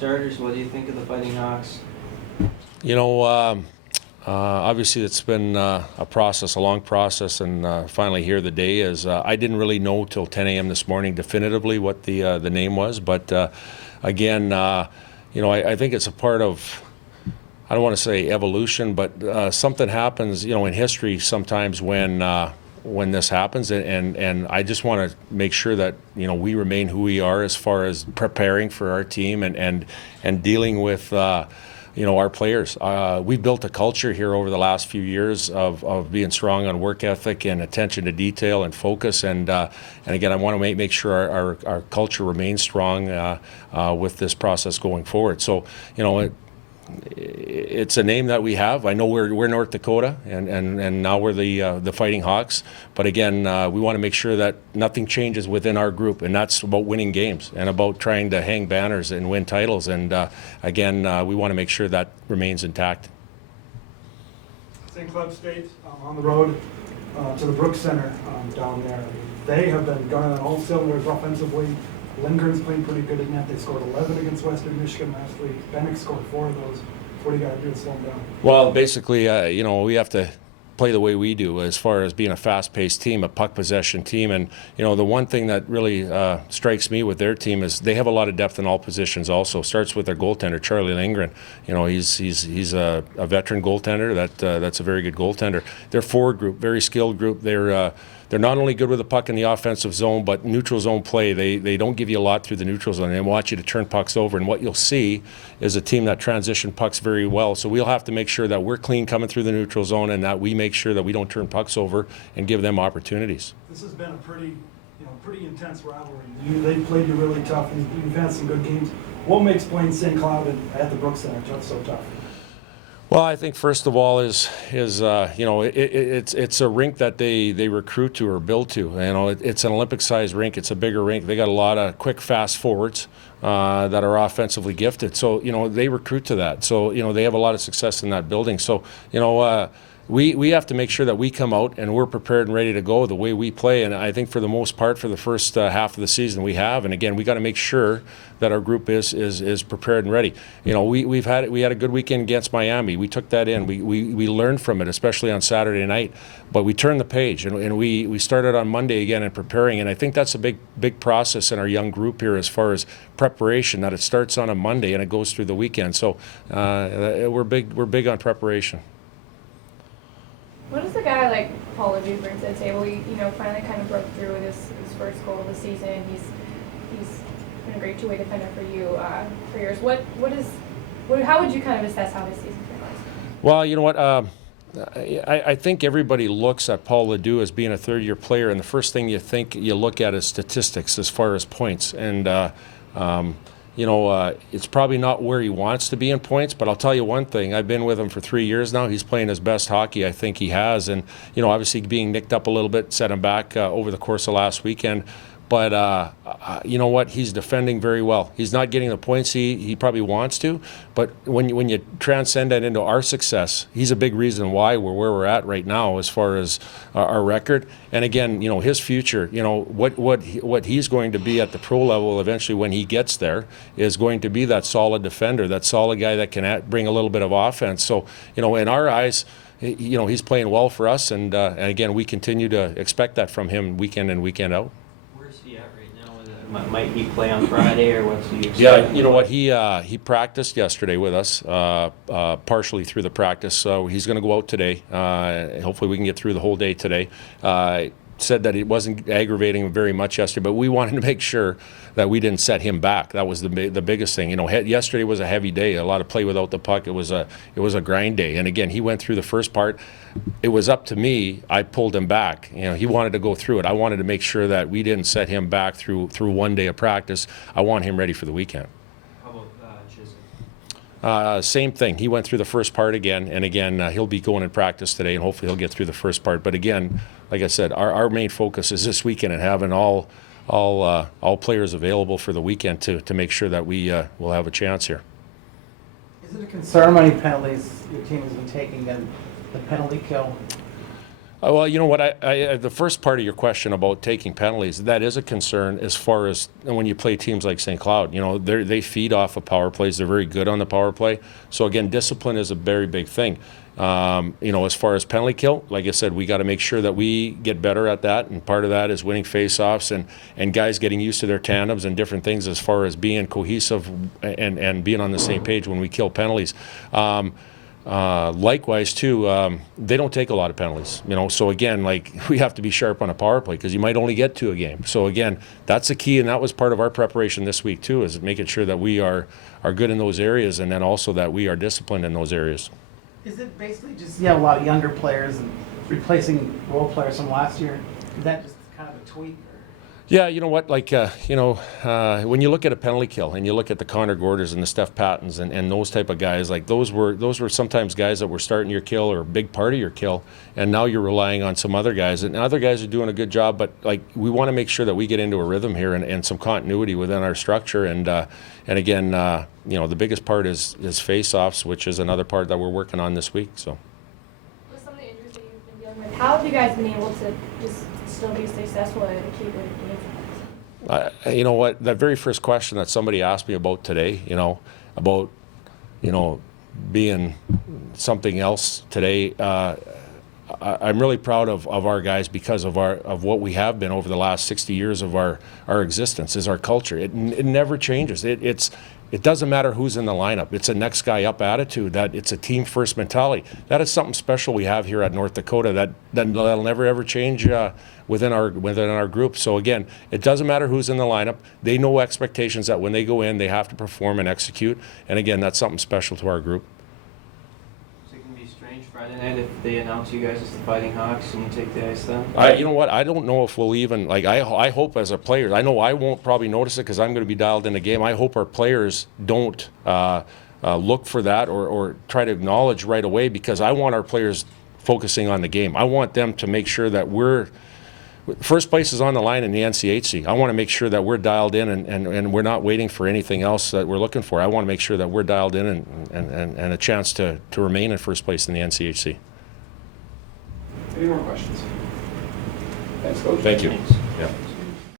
starters, what do you think of the Fighting Hawks? You know, obviously it's been a process, a long process, and finally here the day is. I didn't really know till 10 a.m. this morning definitively what the name was, but again, you know, I think it's a part of, I don't want to say evolution, but something happens, you know, in history sometimes when this happens, and I just want to make sure that, you know, we remain who we are as far as preparing for our team and dealing with you know, our players. We've built a culture here over the last few years of being strong on work ethic and attention to detail and focus, and again, I want to make sure our culture remains strong with this process going forward. So, you know, it's a name that we have. I know we're North Dakota, and now we're the Fighting Hawks. But again, we want to make sure that nothing changes within our group, and that's about winning games and about trying to hang banners and win titles. And again, we want to make sure that remains intact. St. Cloud State on the road to the Brooks Center down there. They have been gunning on all cylinders offensively. Lindgren's playing pretty good in that. They scored 11 against Western Michigan last week. Bennick scored 4 of those. What do you got to do to slow them down? Well, basically, you know, we have to play the way we do as far as being a fast-paced team, a puck possession team. And, you know, the one thing that really strikes me with their team is they have a lot of depth in all positions also. Starts with their goaltender, Charlie Lindgren. You know, he's a veteran goaltender. That's a very good goaltender. Their forward group, very skilled group. They're not only good with the puck in the offensive zone, but neutral zone play. They don't give you a lot through the neutral zone. They want you to turn pucks over. And what you'll see is a team that transition pucks very well. So we'll have to make sure that we're clean coming through the neutral zone and that we make sure that we don't turn pucks over and give them opportunities. This has been a pretty intense rivalry. They've played you really tough, and you've had some good games. What makes playing St. Cloud at the Brooks Center so tough? Well, I think first of all is you know, it's a rink that they recruit to or build to. You know, it's an Olympic-sized rink. It's a bigger rink. They got a lot of quick, fast forwards that are offensively gifted. So, you know, they recruit to that. So, you know, they have a lot of success in that building. So, you know, we have to make sure that we come out and we're prepared and ready to go the way we play. And I think for the most part, for the first half of the season, we have. And again, we got to make sure that our group is prepared and ready. You know, we had a good weekend against Miami. We took that in. We learned from it, especially on Saturday night. But we turned the page, and we started on Monday again and preparing. And I think that's a big process in our young group here as far as preparation. That it starts on a Monday and it goes through the weekend. So we're big on preparation. What does a guy like Paul LeDuc bring to the table? He, you know, finally kind of broke through with his first goal of the season. He's been a great two-way defender for you for years. How would you kind of assess how his season's been like? Well, you know what? I think everybody looks at Paul LeDuc as being a third-year player, and the first thing you look at is statistics as far as points. And you know, it's probably not where he wants to be in points, but I'll tell you one thing. I've been with him for 3 years now. He's playing his best hockey I think he has. And, you know, obviously being nicked up a little bit set him back over the course of last weekend. But you know what? He's defending very well. He's not getting the points he probably wants to, but when you transcend that into our success, he's a big reason why we're where we're at right now as far as our record. And again, you know, his future, you know, what he's going to be at the pro level eventually when he gets there is going to be that solid defender, that solid guy that can bring a little bit of offense. So, you know, in our eyes, you know, he's playing well for us, and again, we continue to expect that from him weekend in, weekend out. Might he play on Friday, or what's the? Yeah, you know what? He practiced yesterday with us, partially through the practice. So he's going to go out today. Hopefully, we can get through the whole day today. Said that it wasn't aggravating him very much yesterday, but we wanted to make sure that we didn't set him back. That was the biggest thing. You know, yesterday was a heavy day, a lot of play without the puck. It was a grind day, and again, he went through the first part. It was up to me. I pulled him back. You know, he wanted to go through it. I wanted to make sure that we didn't set him back through one day of practice. I want him ready for the weekend. How about Chisholm? Same thing. He went through the first part again, and again, he'll be going in practice today, and hopefully he'll get through the first part. But again, like I said, our main focus is this weekend and having all players available for the weekend to make sure that we will have a chance here. Is it a concern how many penalties your team has been taking and the penalty kill? Well, you know what, the first part of your question about taking penalties, that is a concern as far as when you play teams like St. Cloud. You know, they feed off of power plays. They're very good on the power play. So again, discipline is a very big thing. You know, as far as penalty kill, like I said, we got to make sure that we get better at that, and part of that is winning face-offs and guys getting used to their tandems and different things as far as being cohesive and being on the same page when we kill penalties. Likewise, too, they don't take a lot of penalties, you know. So again, like, we have to be sharp on a power play because you might only get 2 a game. So again, that's the key, and that was part of our preparation this week too, is making sure that we are good in those areas, and then also that we are disciplined in those areas. Is it basically just a lot of younger players and replacing role players from last year? Is that just kind of a tweak? Yeah, you know what, like, you know, when you look at a penalty kill and you look at the Connor Gorders and the Steph Pattons and those type of guys, like, those were sometimes guys that were starting your kill or a big part of your kill, and now you're relying on some other guys, and other guys are doing a good job, but like, we want to make sure that we get into a rhythm here and some continuity within our structure, and again, you know, the biggest part is face-offs, which is another part that we're working on this week. So. With some of the injuries that you've been dealing with, how have you guys been able to just still be successful and keep winning games? You know what, that very first question that somebody asked me about today, you know, about, you know, being something else today, I'm really proud of our guys because of what we have been over the last 60 years of our existence, is our culture. It never changes. It doesn't matter who's in the lineup. It's a next guy up attitude. That it's a team first mentality. That is something special we have here at North Dakota that'll never ever change within our group. So again, it doesn't matter who's in the lineup. They know expectations that when they go in, they have to perform and execute. And again, that's something special to our group. So it can be strange Friday night if they announce you guys as the Fighting Hawks and you take the ice then? You know what? I don't know if we'll even, like, I hope as a player, I know I won't probably notice it because I'm going to be dialed in the game. I hope our players don't look for that or try to acknowledge right away, because I want our players focusing on the game. I want them to make sure that first place is on the line in the NCHC. I want to make sure that we're dialed in and we're not waiting for anything else that we're looking for. I want to make sure that we're dialed in and a chance to remain in first place in the NCHC. Any more questions? Thanks, Coach. Thank you. Thanks. Yeah.